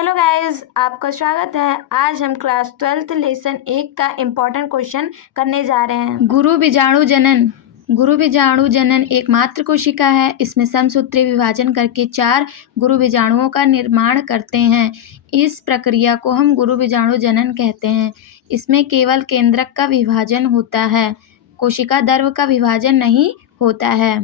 Hello guys, आपका स्वागत है। आज हम क्लास 12 लेसन 1 का इम्पोर्टेंट क्वेश्चन करने जा रहे हैं। गुरु बीजाणु जनन एकमात्र कोशिका है। इसमें समसूत्री विभाजन करके 4 गुरु बीजाणुओं का निर्माण करते हैं। इस प्रक्रिया को हम गुरु बीजाणु जनन कहते हैं। इसमें केवल केंद्रक का विभाजन होता है, कोशिका द्रव्य का विभाजन नहीं होता है।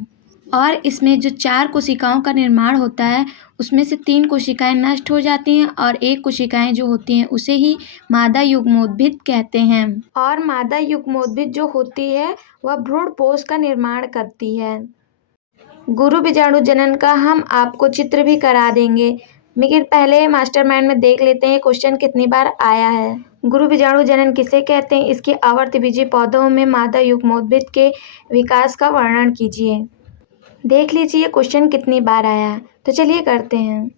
और इसमें जो 4 कोशिकाओं का निर्माण होता है उसमें से 3 कोशिकाएं नष्ट हो जाती हैं और 1 कोशिकाएं जो होती हैं उसे ही मादा युग्मोद्भिद कहते हैं। और मादा युग्मोद्भिद जो होती है वह भ्रूणपोष का निर्माण करती है। गुरु बीजाणु जनन का हम आपको चित्र भी करा देंगे, लेकिन पहले मास्टरमाइंड में देख लेते हैं क्वेश्चन कितनी बार आया है। गुरु बीजाणु जनन किसे कहते हैं? इसके आवर्तबीजी पौधों में मादा युग्मोद्भिद के विकास का वर्णन कीजिए। देख लीजिए क्वेश्चन कितनी बार आया है। तो चलिए करते हैं।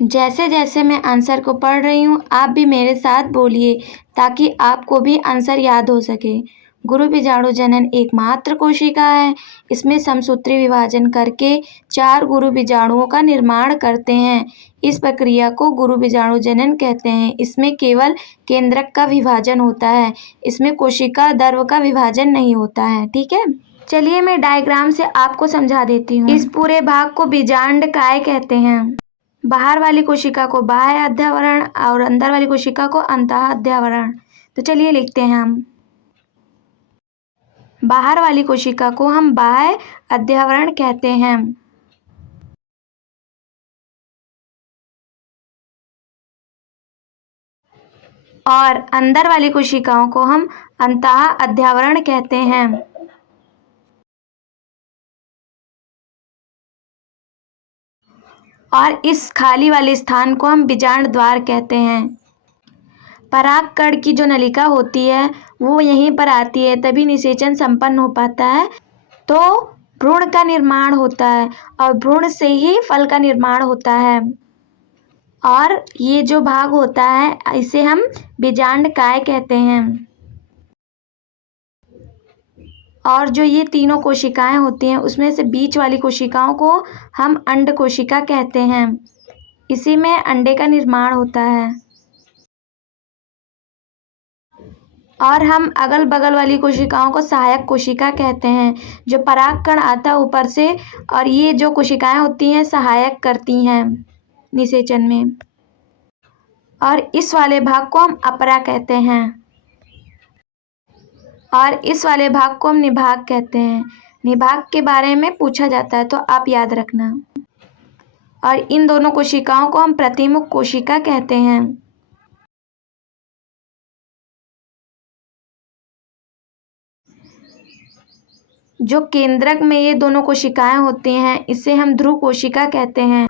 जैसे जैसे मैं आंसर को पढ़ रही हूँ आप भी मेरे साथ बोलिए ताकि आपको भी आंसर याद हो सके। गुरु बीजाणु जनन एकमात्र कोशिका है। इसमें समसूत्री विभाजन करके 4 गुरु बीजाणुओं का निर्माण करते हैं। इस प्रक्रिया को गुरु बीजाणु जनन कहते हैं। इसमें केवल केंद्रक का विभाजन होता है। इसमें कोशिका द्रव्य का विभाजन नहीं होता है। ठीक है, चलिए मैं डायग्राम से आपको समझा देती हूँ। इस पूरे भाग को बीजांड काय कहते हैं। बाहर वाली कोशिका को बाह्य अध्यावरण और अंदर वाली कोशिका को अंतः अध्यावरण। तो चलिए लिखते हैं हम। बाहर वाली कोशिका को हम बाह्य अध्यावरण कहते हैं। और अंदर वाली कोशिकाओं को हम अंतः अध्यावरण कहते हैं। और इस खाली वाले स्थान को हम बीजांड द्वार कहते हैं। परागकण की जो नलिका होती है वो यहीं पर आती है, तभी निषेचन संपन्न हो पाता है। तो भ्रूण का निर्माण होता है और भ्रूण से ही फल का निर्माण होता है। और ये जो भाग होता है इसे हम बीजांड काय कहते हैं। और जो ये तीनों कोशिकाएं होती हैं उसमें से बीच वाली कोशिकाओं को हम अंड कोशिका कहते हैं। इसी में अंडे का निर्माण होता है। और हम अगल बगल वाली कोशिकाओं को सहायक कोशिका कहते हैं। जो परागकण आता है ऊपर से और ये जो कोशिकाएं होती हैं सहायक करती हैं निषेचन में। और इस वाले भाग को हम अपरा कहते हैं। और इस वाले भाग को हम निभाग कहते हैं। निभाग के बारे में पूछा जाता है तो आप याद रखना। और इन दोनों कोशिकाओं को हम प्रतिमुख कोशिका कहते हैं। जो केंद्रक में ये दोनों कोशिकाएं होती हैं इसे हम ध्रुव कोशिका कहते हैं।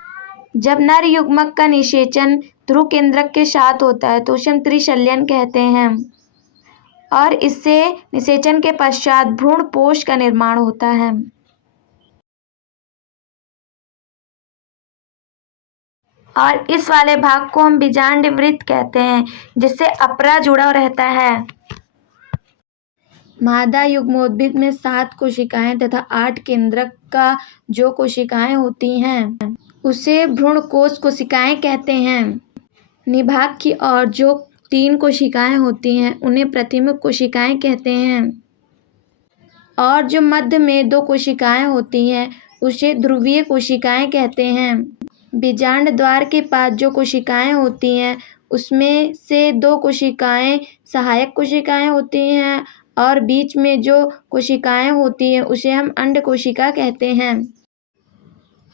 जब नर युग्मक का निषेचन ध्रुव केंद्रक के साथ होता है तो उसे हम त्रिशल्यन कहते हैं। और इससे निषेचन के पश्चात भ्रूणपोष का निर्माण होता है। और इस वाले भाग को हम बीजांड वृत्त कहते हैं जिससे अपरा जुड़ा रहता है। मादा युग्मोद्भिद में 7 कोशिकाएं तथा 8 केंद्रक का जो कोशिकाएं होती हैं उसे भ्रूणकोश कोशिकाएं कहते हैं। निभाग की ओर जो 3 कोशिकाएं होती हैं उन्हें प्रतिमुख कोशिकाएं कहते हैं। और जो मध्य में 2 कोशिकाएं होती हैं उसे ध्रुवीय कोशिकाएं कहते हैं। बीजांड द्वार के पास जो कोशिकाएं होती हैं उसमें से 2 कोशिकाएं सहायक कोशिकाएं होती हैं और बीच में जो कोशिकाएं होती हैं उसे हम अंड कोशिका कहते हैं।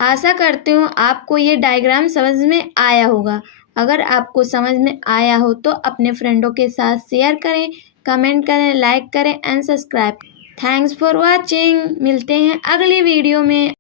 आशा करती हूँ आपको ये डायग्राम समझ में आया होगा। अगर आपको समझ में आया हो तो अपने फ्रेंडों के साथ शेयर करें, कमेंट करें, लाइक करें and subscribe. Thanks for watching. मिलते हैं अगली वीडियो में।